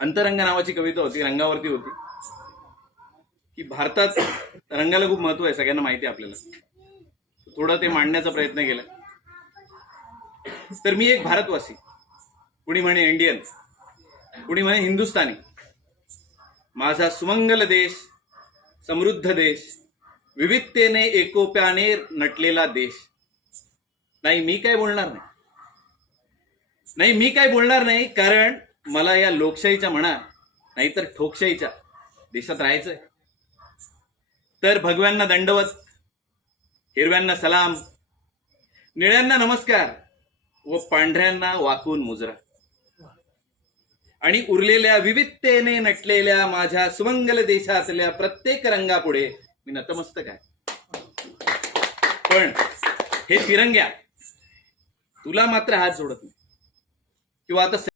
अंतरंग नावाची कविता होती, रंगावरती होती, की भारतात रंगाला खूप महत्व आहे, सगळ्यांना माहिती आहे आपल्याला. थोडं ते मांडण्याचा प्रयत्न केला. तर मी एक भारतवासी, कुणी म्हणे इंडियन, कुणी म्हणे हिंदुस्थानी. माझा सुमंगल देश, समृद्ध देश, विविधतेने एकोप्याने नटलेला देश. नाही मी काय बोलणार नाही, कारण मला या लोकशाहीच्या म्हणा नाहीतर ठोकशाहीच्या देशात राहायचंय. तर भगव्यांना दंडवत, हिरव्यांना सलाम, निळ्यांना नमस्कार व पांढऱ्यांना वाकून मुजरा. आणि उरलेल्या विविधतेने नटलेल्या माझ्या सुमंगल देशातल्या प्रत्येक रंगापुढे मी नतमस्तक आहे. पण हे तिरंग्या, तुला मात्र हात जोडत नाही. किंवा आता